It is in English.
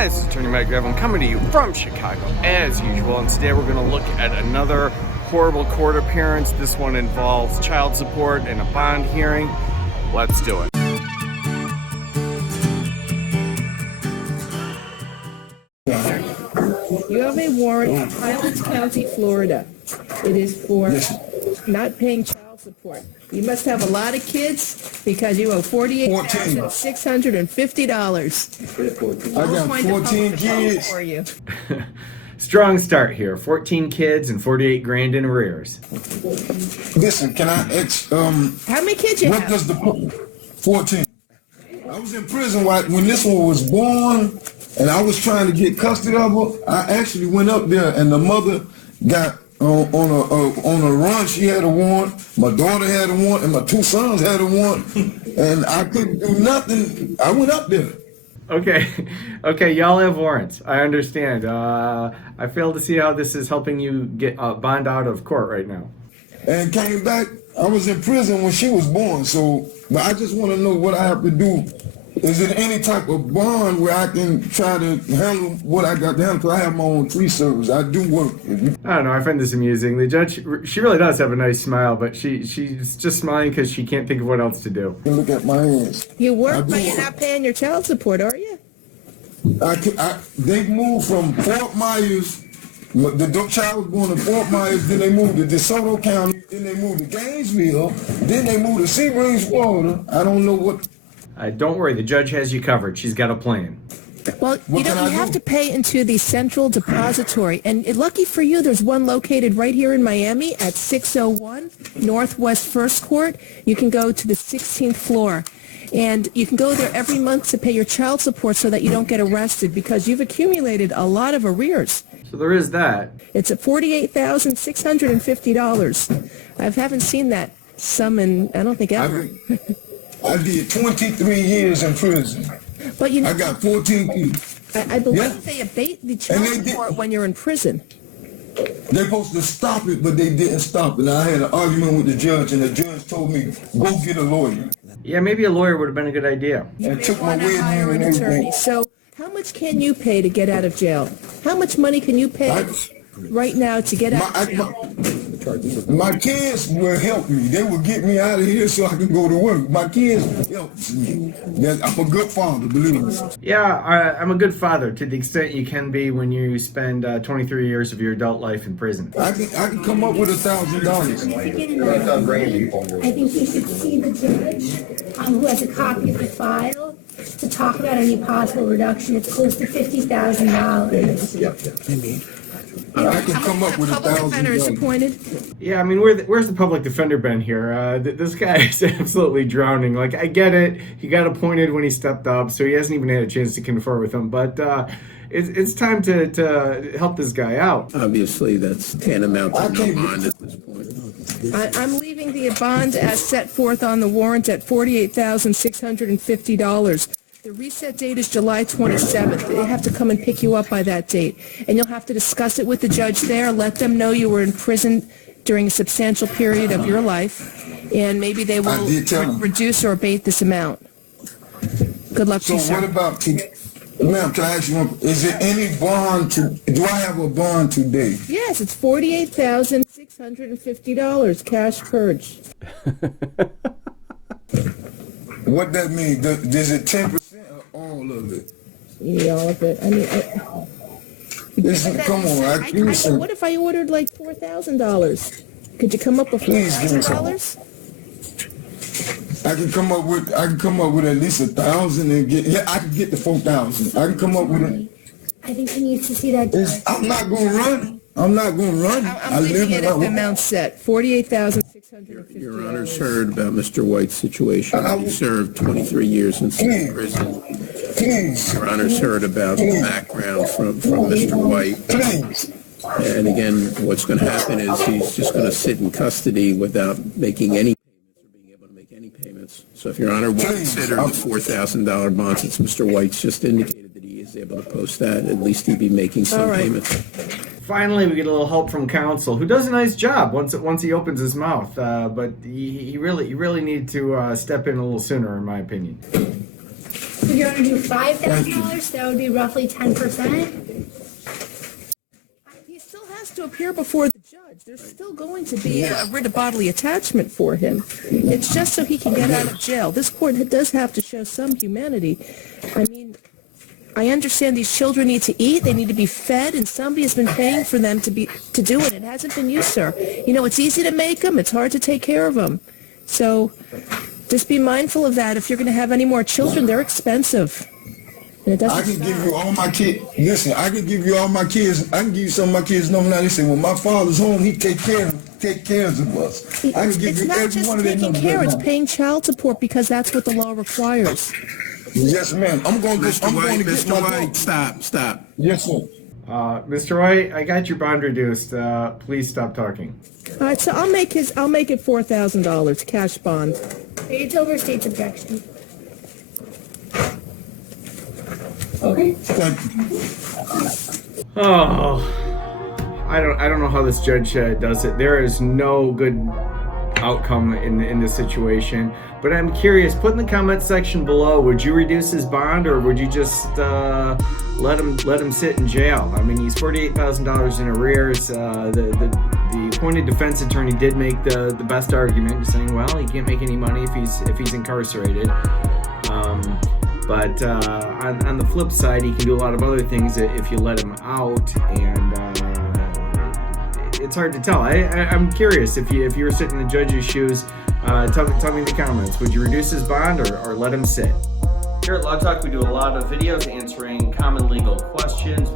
Hi, this is Attorney Mike Devlin coming to you from Chicago as usual, and today we're going to look at another horrible court appearance. This one involves child support and a bond hearing. Let's do it. You have a warrant in Highlands County, Florida. It is for not paying child support. You must have a lot of kids because you owe $48,650. I got 14 kids. For you. Strong start here. 14 kids and 48 grand in arrears. Listen, can I How many kids you what have? does the 14? I was in prison when this one was born, and I was trying to get custody of her. I actually went up there, and the mother got on a run. She had a warrant. My daughter had a warrant, and my two sons had a warrant, and I couldn't do nothing. I went up there. Okay, y'all have warrants. I understand. I fail to see how this is helping you get bond out of court right now. And came back. I was in prison when she was born, but I just want to know what I have to do. Is there any type of bond where I can try to handle what I got to handle? Because I have my own tree service. I do work. I don't know. I find this amusing. The judge, she really does have a nice smile, but she's just smiling because she can't think of what else to do. Look at my hands. You work, but you're not paying your child support, are you? They moved from Fort Myers. The child was born in Fort Myers, then they moved to DeSoto County, then they moved to Gainesville, then they moved to Sebring, Florida. I don't know what. Don't worry, the judge has you covered. She's got a plan. Well, you have to pay into the central depository, and lucky for you, there's one located right here in Miami at 601 Northwest First Court. You can go to the 16th floor, and you can go there every month to pay your child support so that you don't get arrested because you've accumulated a lot of arrears. So there is that. It's at $48,650. I haven't seen that sum in, I don't think, ever. I did 23 years in prison. But I got 14 kids. I believe they abate the child support when you're in prison. They're supposed to stop it, but they didn't stop it. I had an argument with the judge, and the judge told me, go get a lawyer. Yeah, maybe a lawyer would have been a good idea. And took my wedding Hire ring an and attorney. everything. So how much can you pay to get out of jail? How much money can you pay right now to get out of jail? My kids will help me. They will get me out of here so I can go to work. My kids help me. I'm a good father, believe me. Yeah, I'm a good father to the extent you can be when you spend 23 years of your adult life in prison. I can come up with $1,000. I think you should see the judge, who has a copy of the file, to talk about any possible reduction. It's close to $50,000. I can come up with Public defender is $1,000. appointed. Yeah, I mean, where's the public defender been here? This guy is absolutely drowning. Like, I get it. He got appointed when he stepped up, so he hasn't even had a chance to confer with him. But it's time to help this guy out. Obviously, that's tantamount to no bond at this point. I'm leaving the bond as set forth on the warrant at $48,650. The reset date is July 27th. They have to come and pick you up by that date. And you'll have to discuss it with the judge there, let them know you were in prison during a substantial period of your life, and maybe they will reduce or abate this amount. Good luck to you, So sir. what about, ma'am, can I ask you one, is there any bond do I have a bond today? Yes, it's $48,650, cash purge. What that mean? Does it 10% or all of it? Yeah, all of it. I mean, Listen, come on. Listen. what if I ordered like $4,000? Could you come up with Please give me some. $4,000? I can come up with at least 1,000 and I can get the 4,000. I can come up with it. I think he needs to see that judge. I'm not gonna run. I'm I'm leaving it at the amount set, $48,650. Your Honor's heard about Mr. White's situation. He served 23 years in prison. Please, Your Honor's heard about the background from Mr. White. please. And again, what's going to happen is he's just going to sit in custody without making any payments or being able to make any payments. So if Your Honor will consider the $4,000 bond, since Mr. White's just indicated that he is able to post that, at least he'd be making some All right. payments. Finally, we get a little help from counsel, who does a nice job once he opens his mouth. But he really need to step in a little sooner, in my opinion. If you're gonna do $5,000, that would be roughly 10%. He still has to appear before the judge. There's still going to be a writ of bodily attachment for him. It's just so he can get out of jail. This court does have to show some humanity. I mean, I understand these children need to eat, they need to be fed, and somebody has been paying for them to do it. It hasn't been you, sir. You know, it's easy to make them, it's hard to take care of them. So just be mindful of that. If you're going to have any more children, they're expensive. And it doesn't I can Uh-huh. give stop. you all my kids. Listen, I can give you all my kids. I can give you some of my kids' number now. They say, when my father's home, he take care of us. I can give It's you not every just one of their taking numbers care, right it's now. paying child support because that's what the law requires. Yes, ma'am. I'm going to get Mr. White, my Mr. White, vote. stop. Yes, sir. Mr. White, I got your bond reduced. Please stop talking. All right, so I'll make it $4,000 cash bond. It's over state's objection. Okay. Thank you. Oh, I don't know how this judge does it. There is no good outcome in this situation. But I'm curious. Put in the comment section below. Would you reduce his bond, or would you just let him sit in jail? I mean, he's $48,000 in arrears. The appointed defense attorney did make the best argument, saying, well, he can't make any money if he's incarcerated. But on the flip side, he can do a lot of other things if you let him out, and it's hard to tell. I'm curious, if you were sitting in the judge's shoes, tell me in the comments, would you reduce his bond or let him sit? Here at Law Talk, we do a lot of videos answering common legal questions.